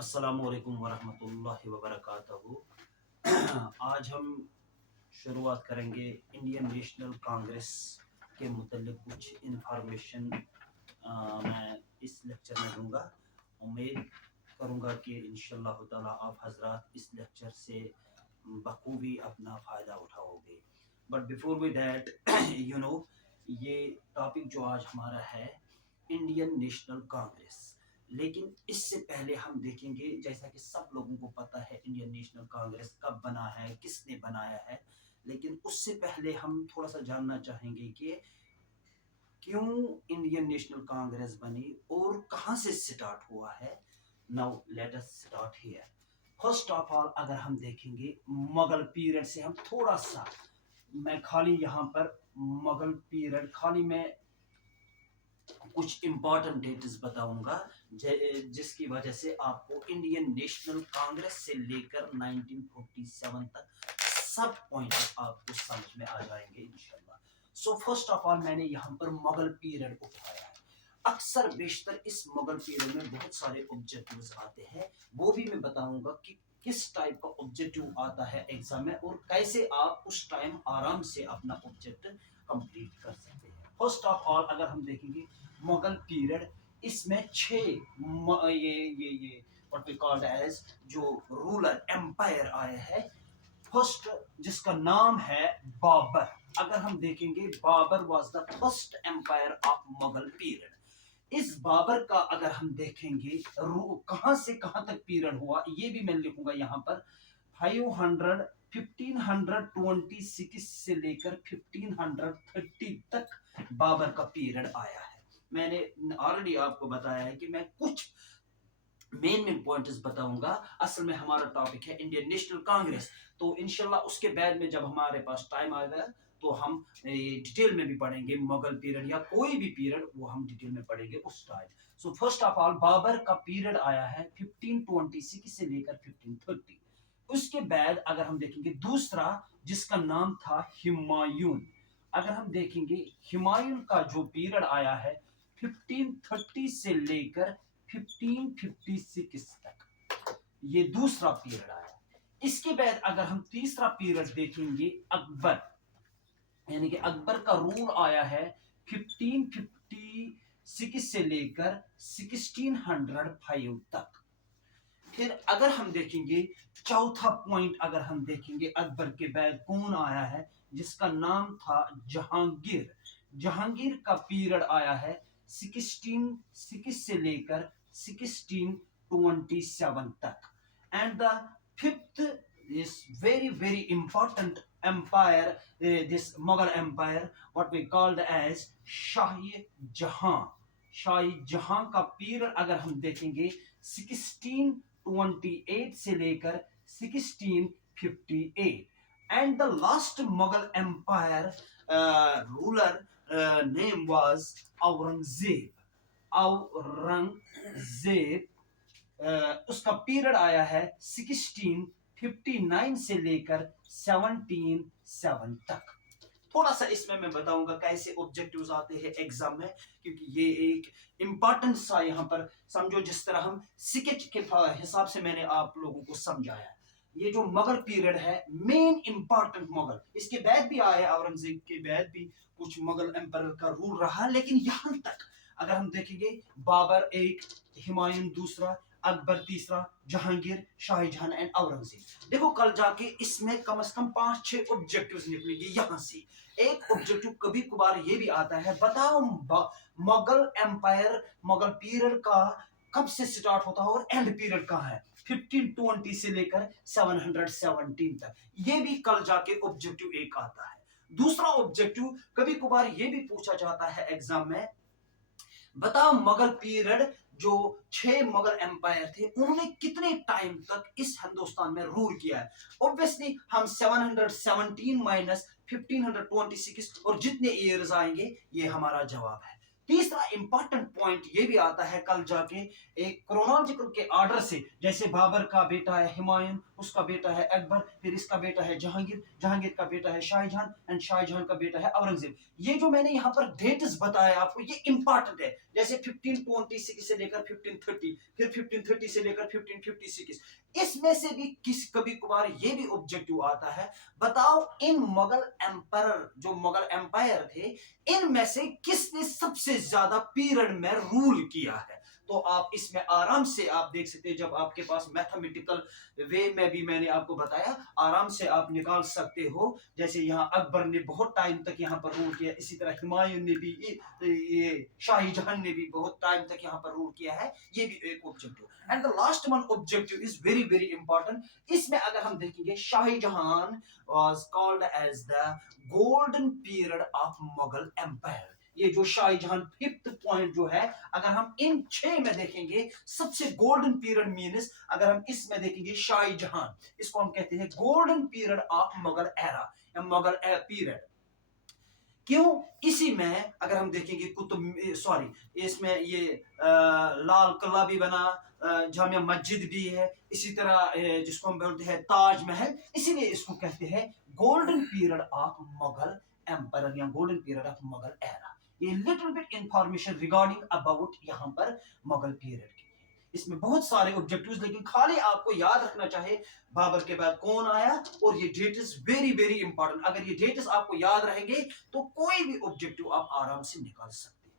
अस्सलामुअलैकुम वरहमतुल्लाहि वबरकातुहू। आज हम शुरुआत करेंगे इंडियन नेशनल कांग्रेस के मुतल्लिक कुछ इंफॉर्मेशन मैं इस लेक्चर में दूंगा। उम्मीद करूंगा कि इंशाअल्लाह ताला आप हजरात इस लेक्चर से बखूबी अपना फ़ायदा उठाओगे। बट बिफोर वी दैट ये टॉपिक जो आज हमारा है इंडियन नेशनल कांग्रेस। लेकिन इससे पहले हम देखेंगे, जैसा कि सब लोगों को पता है इंडियन नेशनल कांग्रेस कब बना है, किसने बनाया है, लेकिन उससे पहले हम थोड़ा सा जानना चाहेंगे कि क्यों इंडियन नेशनल कांग्रेस बनी और कहां से स्टार्ट हुआ है। Now let us start here. First of all अगर हम देखेंगे मुगल पीरियड से, हम थोड़ा सा मैं खाली यहाँ पर मुगल पीरियड खाली मैं कुछ इंपॉर्टेंट डेट्स बताऊंगा जिसकी वजह से आपको इंडियन नेशनल कांग्रेस से लेकर 1947 तक सब पॉइंट आपको समझ में आ जाएंगे इंशाल्लाह। सो फर्स्ट ऑफ ऑल मैंने यहाँ पर मुगल पीरियड उठाया है। अक्सर बेशतर इस मुगल पीरियड में बहुत सारे ऑब्जेक्टिव्स आते हैं, वो भी मैं बताऊंगा कि किस टाइप का ऑब्जेक्टिव आता है एग्जाम में और कैसे आप उस टाइम आराम से अपना ऑब्जेक्ट कंप्लीट कर सकते हैं। फर्स्ट ऑफ ऑल अगर हम देखेंगे मुगल पीरियड, इसमें ये व्हाट वी कॉल्ड एज जो रूलर एम्पायर आए हैं। फर्स्ट जिसका नाम है बाबर। अगर हम देखेंगे Babur was the first empire of Mughal period. इस बाबर का अगर हम देखेंगे कहां से कहां तक पीरियड हुआ, ये भी मैं लिखूंगा यहाँ पर। 1526 से लेकर 1530 तक बाबर का पीरियड आया है। मैंने ऑलरेडी आपको बताया है कि मैं कुछ मेन पॉइंट्स बताऊंगा। असल में हमारा टॉपिक है इंडियन नेशनल कांग्रेस, तो इंशाल्लाह उसके बाद में जब हमारे पास टाइम आएगा तो हम डिटेल में भी पढ़ेंगे मुगल पीरियड या कोई भी पीरियड, वो हम डिटेल में पढ़ेंगे उस time. So first of all Babur का पीरियड आया है 1526 से लेकर 1530। उसके बाद अगर हम देखेंगे दूसरा जिसका नाम था हुमायूं। अगर हम देखेंगे हुमायूं का जो पीरियड आया है 1530 से लेकर 1556 तक, ये दूसरा पीरियड आया। इसके बाद अगर हम तीसरा पीरियड देखेंगे अकबर, यानी कि अकबर का रूल आया है 1556 से लेकर 1605 तक। फिर अगर हम देखेंगे चौथा पॉइंट, अगर हम देखेंगे अकबर के बाद कौन आया है, जिसका नाम था जहांगीर। जहांगीर का पीरियड आया है 1606 से लेकर 1627 तक। And the fifth is very important empire, this Mughal empire, what we called as Shahi Jahan। शाही जहां का पीरियड अगर हम देखेंगे 1628 से लेकर 1658। And the last Mughal empire ruler name was Aurangzeb. Aurangzeb उसका पीरियड आया है 1659 से लेकर 1707 तक। थोड़ा सा इसमें मैं बताऊंगा कैसे ऑब्जेक्टिव्स आते हैं एग्जाम में, क्योंकि ये एक इंपॉर्टेंट सा यहाँ पर समझो, जिस तरह हम स्केच के हिसाब से मैंने आप लोगों को समझाया। ये जो मुगल पीरियड है मेन इंपॉर्टेंट मुगल, इसके बाद भी आए, औरंगजेब के बाद भी कुछ मुगल एम्पायर का रूल रहा, लेकिन यहां तक अगर हम देखेंगे बाबर एक, हुमायूं दूसरा, अकबर तीसरा, जहांगीर, शाहजहां एंड औरंगजेब। देखो कल जाके इसमें कम से कम 5-6 ऑब्जेक्टिव्स निकलेंगे यहां से। एक ऑब्जेक्टिव कभी कभार ये भी आता है, बताओ मुगल एम्पायर मुगल पीरियड का कब से स्टार्ट होता है और एंड पीरियड कहां है, 1520 से लेकर 717 तक। ये भी कल जाके ऑब्जेक्टिव एक आता है। दूसरा ऑब्जेक्टिव कभी कभार ये भी पूछा जाता है एग्जाम में, बताओ मुगल पीरियड जो 6 मुगल एम्पायर थे उन्होंने कितने टाइम तक इस हिंदुस्तान में रूल किया है। ऑब्वियसली हम 717 माइनस 1526 और जितने ईयर्स आएंगे ये हमारा जवाब है। तीसरा इंपॉर्टेंट पॉइंट ये भी आता है कल जाके एक क्रोनोलॉजिकल के ऑर्डर से, जैसे बाबर का बेटा है हुमायूं, उसका बेटा है अकबर, फिर इसका बेटा है जहांगीर, जहांगीर का बेटा है शाहजहां एंड शाहजहां का बेटा है औरंगजेब। ये जो मैंने यहाँ पर डेट्स बताया आपको ये इंपॉर्टेंट है, जैसे 1526 से लेकर 1530, फिर 1530 से लेकर 1556। इसमें से भी कभी कभार ये भी ऑब्जेक्टिव आता है, बताओ इन मुगल एम्पायर, जो मुगल एम्पायर थे, इनमें से किसने सबसे ज्यादा पीरियड में रूल किया है। तो आप इसमें आराम से आप देख सकते हैं, जब आपके पास मैथमेटिकल वे में भी मैंने आपको बताया, आराम से आप निकाल सकते हो। जैसे यहाँ अकबर ने बहुत टाइम तक यहाँ पर रूल किया, इसी तरह हुमायूं ने भी, ये शाहजहां ने भी बहुत टाइम तक यहाँ पर रूल किया है। ये भी एक objective. And the last one objective is very very important. इसमें अगर हम देखेंगे, Shah Jahan was called as the golden period of Mughal empire. ये जो शाहजहां फिफ्थ पॉइंट जो है, अगर हम इन 6 में देखेंगे, सबसे गोल्डन पीरियड मीन्स, अगर हम इसमें देखेंगे शाहजहां, इसको हम कहते हैं golden period of Mughal era या मुगल पीरियड। क्यों? इसी में अगर हम देखेंगे कुतुब, सॉरी, इसमें ये लाल किला भी बना, जामिया मस्जिद भी है, इसी तरह जिसको हम बोलते हैं ताजमहल, इसीलिए इसको कहते हैं golden period of Mughal empire या golden period of Mughal era. ये little bit information regarding about यहाँ पर मुगल पीरियड की। इसमें बहुत सारे ऑब्जेक्टिव्स, लेकिन खाली आपको याद रखना चाहिए बाबर के बाद कौन आया, और ये date is very very important. अगर ये डेट्स आपको याद रहेंगे तो कोई भी ऑब्जेक्टिव आप आराम से निकाल सकते हैं।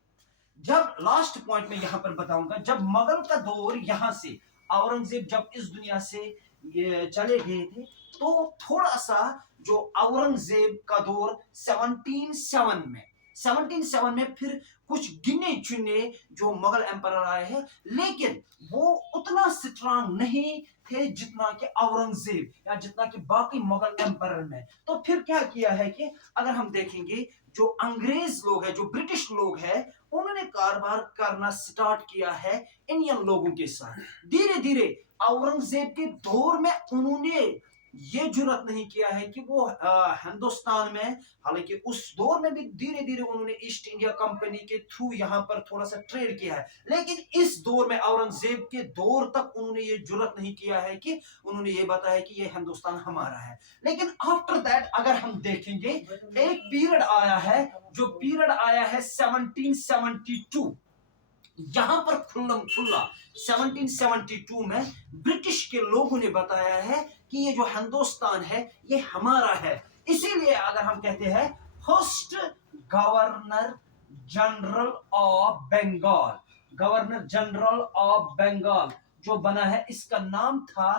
जब लास्ट पॉइंट में यहां पर बताऊंगा, जब मुगल का दौर यहां से औरंगजेब जब इस दुनिया से ये चले गए थे, तो थोड़ा सा जो औरंगजेब का दौर 1707 में फिर कुछ गिने चुने जो मुगल एम्पायर आए हैं, लेकिन वो उतना स्ट्रांग नहीं थे जितना कि औरंगजेब या जितना कि बाकी मुगल एम्पायर में। तो फिर क्या किया है कि अगर हम देखेंगे, जो अंग्रेज लोग हैं, जो ब्रिटिश लोग हैं, उन्होंने कारोबार करना स्टार्ट किया है इंडियन लोगों के साथ। धीरे धीरे औरंगजेब के दौर में उन्होंने ये जुर्रत नहीं किया है कि वो हिंदुस्तान में, हालांकि उस दौर में भी धीरे धीरे उन्होंने ईस्ट इंडिया कंपनी के थ्रू यहाँ पर थोड़ा सा ट्रेड किया है, लेकिन इस दौर में औरंगजेब के दौर तक उन्होंने ये जुर्रत नहीं किया है कि उन्होंने ये बताया कि ये हिंदुस्तान हमारा है। लेकिन आफ्टर दैट अगर हम देखेंगे, एक पीरियड आया है, जो पीरियड आया है 1772। यहां पर खुल्लम खुल्ला 1772 में ब्रिटिश के लोगों ने बताया है कि ये जो हिंदुस्तान है ये हमारा है। इसीलिए अगर हम कहते हैं first governor general of Bengal, governor general of Bengal जो बना है, इसका नाम था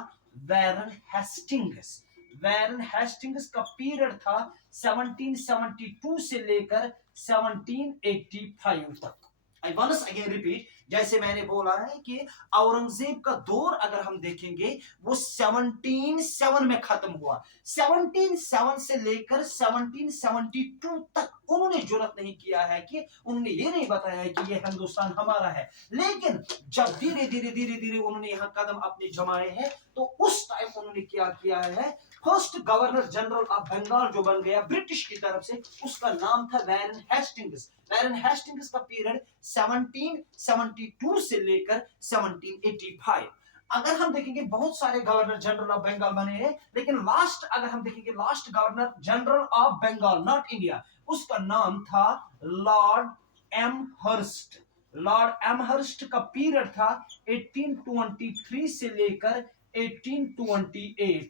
वैरन हेस्टिंग्स। वैरन हेस्टिंग्स का पीरियड था 1772 से लेकर 1785 तक। आई वंस अगेन रिपीट, जैसे मैंने बोला है कि औरंगजेब का दौर अगर हम देखेंगे वो 1707 में खत्म हुआ। 1707 से लेकर 1772 तक उन्होंने जुर्रत नहीं किया है कि उन्होंने ये नहीं बताया है कि ये हिंदुस्तान हमारा है। लेकिन जब धीरे धीरे उन्होंने यहाँ कदम अपने जमाए हैं, तो उस टाइम उन्होंने क्या किया है, first governor general of Bengal जो बन गया ब्रिटिश की तरफ से, उसका नाम था वैरन हेस्टिंग्स। वैरन हेस्टिंग्स का पीरियड 1772 से लेकर 1785। अगर हम देखेंगे बहुत सारे गवर्नर जनरल ऑफ बंगाल बने हैं, लेकिन लास्ट अगर हम देखेंगे, last governor general of Bengal not India, उसका नाम था लॉर्ड एमहर्स्ट। लॉर्ड एमहर्स्ट का पीरियड था 1823 से लेकर 1828।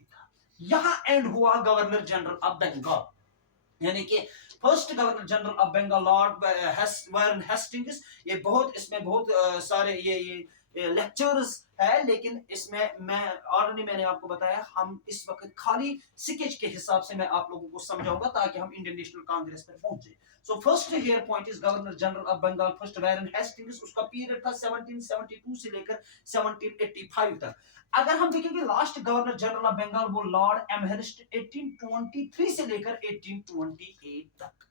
यहां एंड हुआ गवर्नर जनरल ऑफ बंगाल, यानी कि first governor general of Bengal lord Warren Hastings. ये बहुत, इसमें बहुत सारे ये लेक्चर्स है, लेकिन इसमें मैंने आपको बताया, हम इस वक्त खाली सिकेज के हिसाब से मैं आप लोगों को समझाऊंगा ताकि हम इंडियन नेशनल कांग्रेस पर पहुंचे। So first here point is governor general of Bengal first Warren Hastings, उसका पीरियड था 1772 से लेकर 1785 तक। अगर हम देखेंगे last governor general of Bengal वो लॉर्ड एमहर्स्ट 1823 से लेकर 1828 तक।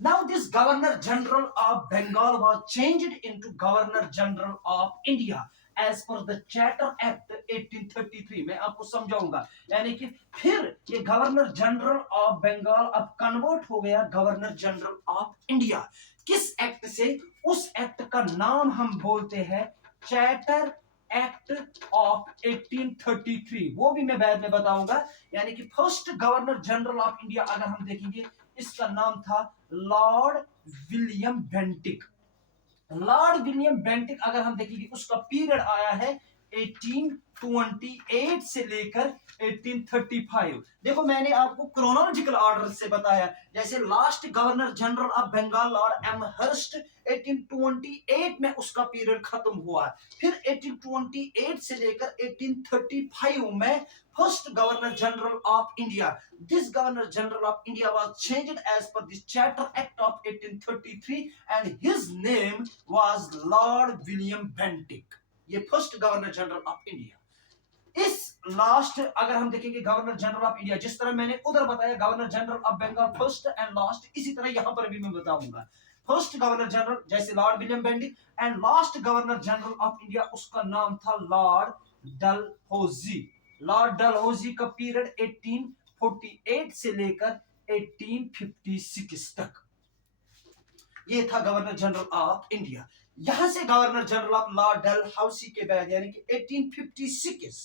Now this Governor General of Bengal was changed into Governor General of India as per the Charter Act 1833। मैं आपको समझाऊंगा, यानी कि फिर ये गवर्नर जनरल ऑफ बंगाल अब कन्वर्ट हो गया गवर्नर जनरल ऑफ इंडिया। किस एक्ट से? उस एक्ट का नाम हम बोलते हैं चार्टर एक्ट ऑफ 1833। वो भी मैं बाद में बताऊंगा। यानी कि first governor general of India अगर हम देखेंगे, इसका नाम था Lord William Bentinck. Lord William Bentinck अगर हम देखेंगे, उसका पीरियड आया है 1828 से लेकर 1835। देखो मैंने आपको क्रोनोलॉजिकल ऑर्डर से बताया। जैसे last governor general of Bengal lord Amherst 1828 में उसका पीरियड खत्म हुआ। फिर 1828 से लेकर 1835 में first governor general of India, this governor general of India was changed as per the Charter Act of 1833 and his name was Lord William Bentinck। ये first governor general of India. इस last अगर हम देखेंगे governor general of India, जिस तरह मैंने उधर बताया governor general of Bengal first and last, इसी तरह यहां पर भी मैं बताऊंगा। फर्स्ट गवर्नर जनरल जैसे lord William Bentinck, and last governor general of India उसका नाम था लॉर्ड डलहौजी। लॉर्ड डलहौजी का पीरियड 1848 से लेकर 1856 तक ये था गवर्नर जनरल ऑफ इंडिया। यहां से governor general of Lord Dalhousie के बाद यानी कि 1856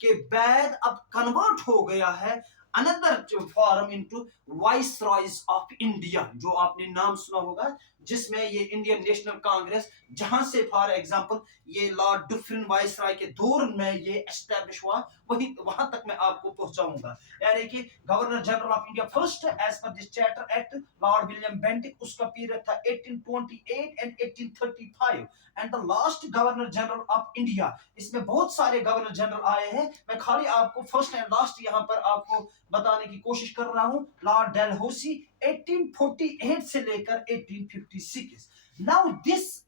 के बाद अब कन्वर्ट हो गया है another form into viceroys of India, जो आपने नाम सुना होगा, जिसमें ये इंडियन नेशनल कांग्रेस, जहां से फॉर एग्जांपल ये लॉर्ड डुफरिन वाइसरॉय के दौर में ये एस्टैब्लिश हुआ, वही वहां तक मैं आपको पहुंचाऊंगा। यानी कि governor general of India first as per this charter act lord William Bentinck, उसका पीरियड था 1828 and 1835 and the last governor general of India. इसमें बहुत सारे गवर्नर जनरल आए हैं, मैं खाली आपको फर्स्ट एंड लास्ट यहां पर आपको बताने की कोशिश कर रहा हूं। लॉर्ड डलहौसी 1848 से लेकर 1856। Now this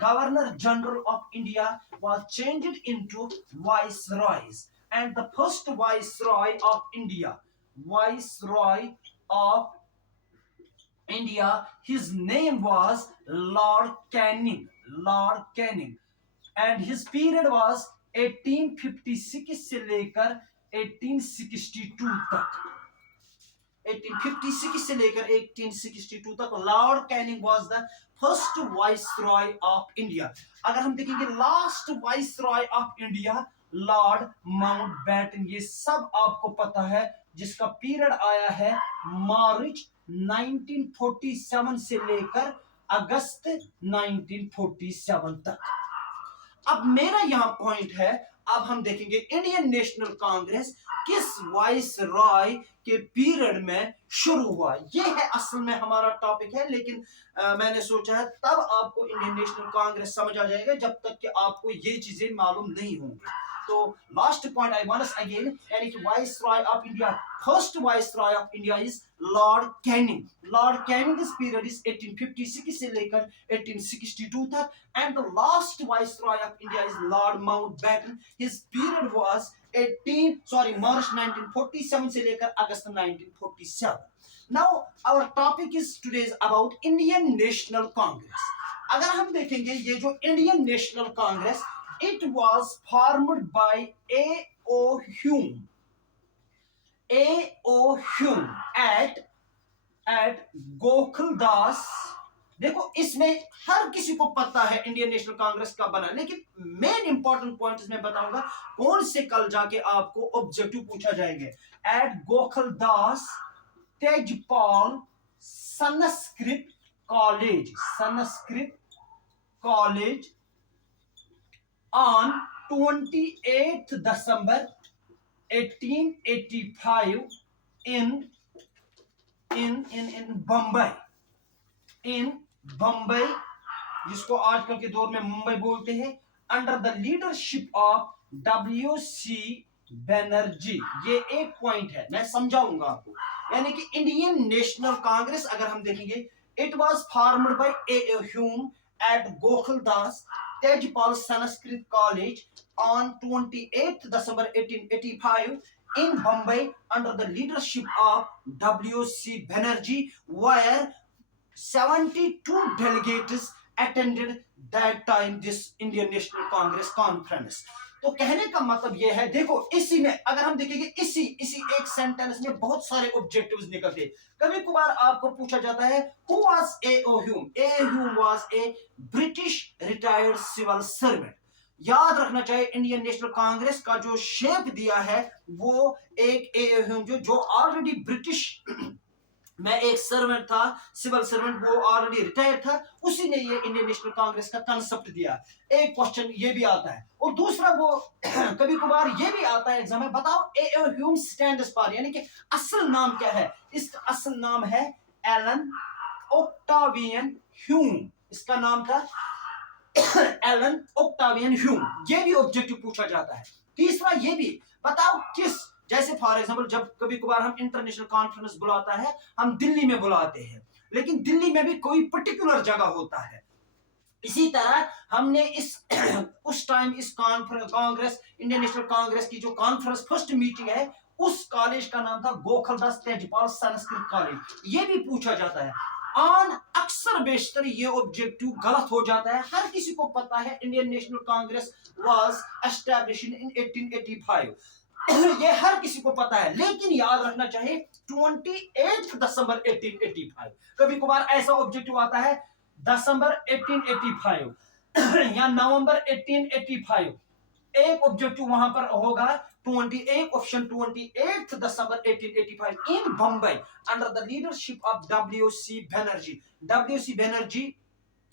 Governor General of India was changed into viceroys, and the first viceroy of India, his name was Lord Canning, and his period was 1856 से लेकर 1862 तक। 1856 से लेकर 1862 तक Lord Canning was the first viceroy of India. अगर हम देखेंगे last viceroy of India Lord Mountbatten, ये सब आपको पता है, जिसका पीरियड आया है मार्च 1947 से लेकर अगस्त 1947 तक। अब मेरा यहां पॉइंट है, अब हम देखेंगे इंडियन नेशनल कांग्रेस किस वाइस रॉय के पीरियड में शुरू हुआ। ये है असल में हमारा टॉपिक है, लेकिन मैंने सोचा है तब आपको इंडियन नेशनल कांग्रेस समझ आ जाएगा जब तक कि आपको ये चीजें मालूम नहीं होंगी। तो last point I want again, यानी कि viceroy of India, first viceroy of India is Lord Canning. Lord Canning इस पीरियड इज 1856 से लेकर 1862 तक, and the last viceroy of India is Lord Mountbatten. His period was March 1947 से लेकर अगस्त 1947। Now our topic is today is about Indian National Congress. अगर हम देखेंगे ये जो Indian National Congress, it was formed by A.O. Hume at Gokuldas. देखो इसमें हर किसी को पता है इंडियन नेशनल कांग्रेस का बना, लेकिन मेन इंपॉर्टेंट पॉइंट इसमें बताऊंगा कौन से कल जाके आपको ऑब्जेक्टिव पूछा जाएंगे। At Gokuldas Tejpal Sanskrit college on 28th December 1885 in Bombay, जिसको आजकल के दौर में मुंबई बोलते हैं, under the leadership of W.C. Banerjee. ये एक पॉइंट है, मैं समझाऊंगा आपको। यानी कि इंडियन नेशनल कांग्रेस अगर हम देखेंगे, it was formed by A.O. Hume at Gokuldas Tejpal Sanskrit College on 28th December 1885 in Bombay under the leadership of W.C. Banerjee, where 72 delegates attended that time this Indian National Congress conference। तो कहने का मतलब यह है, देखो इसी में अगर हम देखेंगे इसी इसी एक सेंटेंस में बहुत सारे ऑब्जेक्टिव्स निकलते हैं। कभी कभार आपको पूछा जाता है who was A O. Hume? A Hume was a British retired civil servant. याद रखना चाहिए इंडियन नेशनल कांग्रेस का जो शेप दिया है वो एक ए ह्यूम जो ऑलरेडी ब्रिटिश मैं एक सर्वेंट था, सिविल सर्वेंट, वो ऑलरेडी रिटायर्ड था, उसी ने ये इंडियन नेशनल कांग्रेस का कंसेप्ट दिया। एक क्वेश्चन ये भी आता है और दूसरा वो कभी कभार ये भी आता है एग्जाम में, बताओ ए ह्यूम स्टैंड्स फॉर, यानी कि असल नाम क्या है? इसका असल नाम है एलन ऑक्टावियन ह्यूम। इसका नाम था एलन ऑक्टावियन ह्यूम। ये भी ऑब्जेक्टिव पूछा जाता है। तीसरा ये भी बताओ किस, जैसे फॉर एग्जांपल जब कभी कभार हम इंटरनेशनल कॉन्फ्रेंस बुलाता है, हम दिल्ली में बुलाते हैं, लेकिन दिल्ली में भी कोई पर्टिकुलर जगह होता है। इसी तरह हमने इस उस टाइम इस कांग्रेस, इंडियन नेशनल कांग्रेस की जो कॉन्फ्रेंस फर्स्ट मीटिंग है, उस कॉलेज का नाम था गोखलदास तेजपाल संस्कृत कॉलेज। ये भी पूछा जाता है। अक्सर बेशतर ये ऑब्जेक्टिव गलत हो जाता है। हर किसी को पता है Indian National Congress was established in 1885। ये हर किसी को पता है, लेकिन याद रखना चाहिए 28 दिसंबर 1885। कभी कभार ऐसा ऑब्जेक्टिव आता है दिसंबर 1885 या नवंबर 1885। एक ऑब्जेक्टिव वहां पर होगा 28 ऑप्शन 28 दिसंबर 1885 in Bombay under the leadership of W C. Banerjee. W C. Banerjee,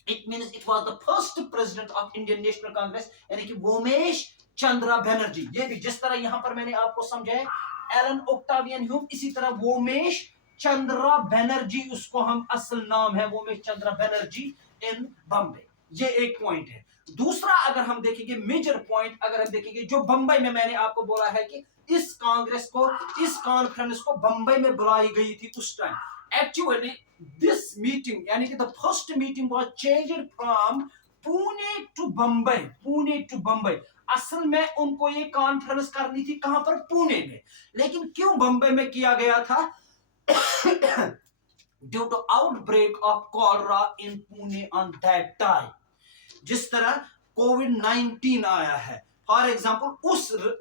it means it was the first president of Indian National Congress, यानी कि वोमेश चंद्रा बनर्जी। ये भी जिस तरह यहां पर मैंने आपको समझाया एलन ऑक्टावियन ह्यूम, इसी तरह वोमेश चंद्रा बनर्जी, उसको हम असल नाम है वोमेश चंद्रा बनर्जी इन बम्बई। ये एक पॉइंट है। दूसरा अगर हम देखेंगे मेजर पॉइंट, अगर हम देखेंगे जो बंबई में मैंने आपको बोला है कि इस कांग्रेस को, इस कॉन्फ्रेंस को बंबई में बुलाई गई थी उस टाइम। एक्चुअली दिस मीटिंग, यानी कि the first meeting was changed from Pune to Bombay. Pune to Bombay, असल में उनको ये कॉन्फ्रेंस करनी थी कहां पर? पुणे में, लेकिन क्यों बंबई में किया गया था? Due to outbreak of cholera in Pune on that time. जिस तरह कोविड-19 आया है, फॉर एग्जांपल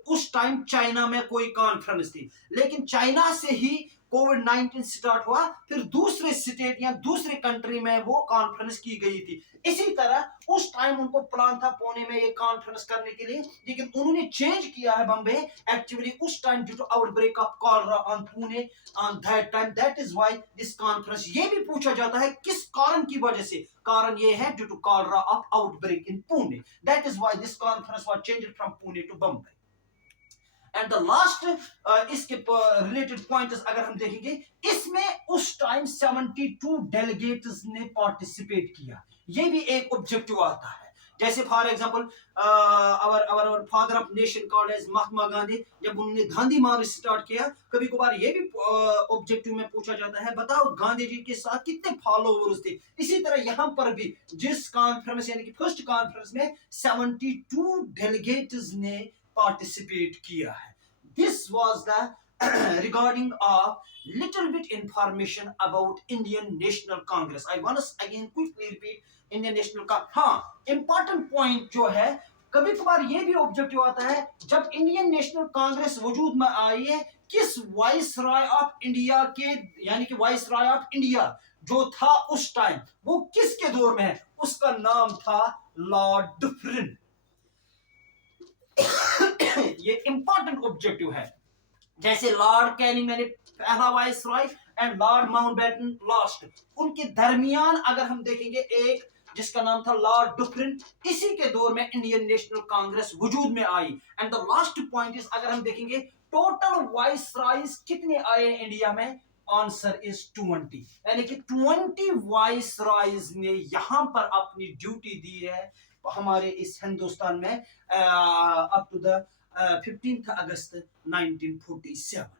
उस टाइम चाइना में कोई कॉन्फ्रेंस थी, लेकिन चाइना से ही कोविड-19 स्टार्ट हुआ, फिर दूसरे स्टेट या दूसरे कंट्री में वो कॉन्फ्रेंस की गई थी। इसी तरह उस टाइम उनको प्लान था पुणे में ये कॉन्फ्रेंस करने के लिए, लेकिन उन्होंने चेंज किया है बम्बे। एक्चुअली उस time due to outbreak of cholera on Pune on that time, that is why this conference. ये भी पूछा जाता है किस कारण की वजह से? कारण ये है due to cholera of outbreak in Pune, that is why this conference was changed from Pune to Bombay. And the last इसके रिलेटेड पॉइंट्स अगर हम देखेंगे, इसमें उस टाइम 72 डेलीगेट्स ने पार्टिसिपेट किया। ये भी एक ऑब्जेक्टिव आता है। जैसे for example our father of nation called as Mahatma Gandhi, जब उन्होंने गांधी मार्च स्टार्ट किया, कभी कभार ये भी ऑब्जेक्टिव में पूछा जाता है, बताओ गांधी जी के साथ कितने फॉलोअर्स थे? इसी तरह यहां पर भी जिस कॉन्फ्रेंस, यानी कि फर्स्ट कॉन्फ्रेंस में 72 डेलीगेट्स ने पार्टिसिपेट किया है। This was the regarding a little bit information about Indian National Congress. I want to again quickly repeat Indian National Congress. हाँ, important point जो है, कभी कभार ये भी ऑब्जेक्टिव आता है, जब इंडियन नेशनल कांग्रेस वजूद में आई है, किस वाइस रॉय ऑफ इंडिया के, यानी कि वाइस रॉय ऑफ इंडिया जो था उस टाइम, वो किसके दौर में है? उसका नाम था लॉर्ड डुफरिन। ये इंपॉर्टेंट ऑब्जेक्टिव है। जैसे लॉर्ड कैनिंग मैंने पहला vice Roy and Lord Mountbatten last, उनके दरमियान अगर हम देखेंगे एक जिसका नाम था लॉर्ड डुफरिन, इसी के दौर में इंडियन नेशनल कांग्रेस वजूद में आई। And the last point is, अगर हम देखेंगे टोटल वाइस रॉयज कितने आए इंडिया में, आंसर इज 20, यानी कि 20 वाइस रॉयज ने यहां पर अपनी ड्यूटी दी है हमारे इस हिंदुस्तान में up to the 15th August 1947.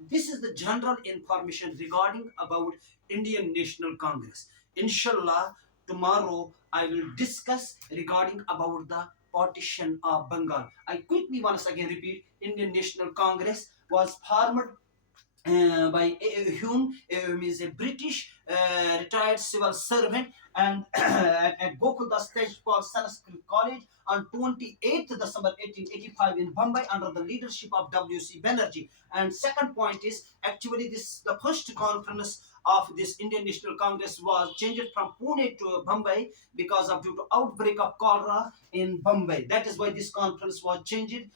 This is the general information regarding about Indian National Congress. Inshallah, tomorrow I will discuss regarding about the partition of Bengal. I quickly once again repeat, Indian National Congress was formed by Hume. Hume is a British retired civil servant and at Gokuda State Sanskrit College on 28th December 1885 in Bombay under the leadership of W.C. Banerjee. And second point is actually this the first conference of this Indian National Congress was changed from Pune to Bombay because of due to outbreak of cholera in Bombay. That is why this conference was changed,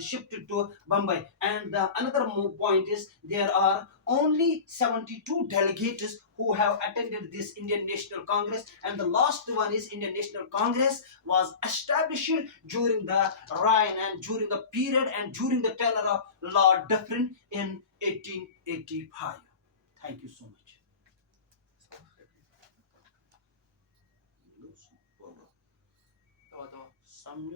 shifted to Bombay. And another point is there are only 72 delegates who have attended this Indian National Congress, and the last one is Indian National Congress was established during the reign and during the period and during the tenure of Lord Dufferin in 1885. Thank you so much.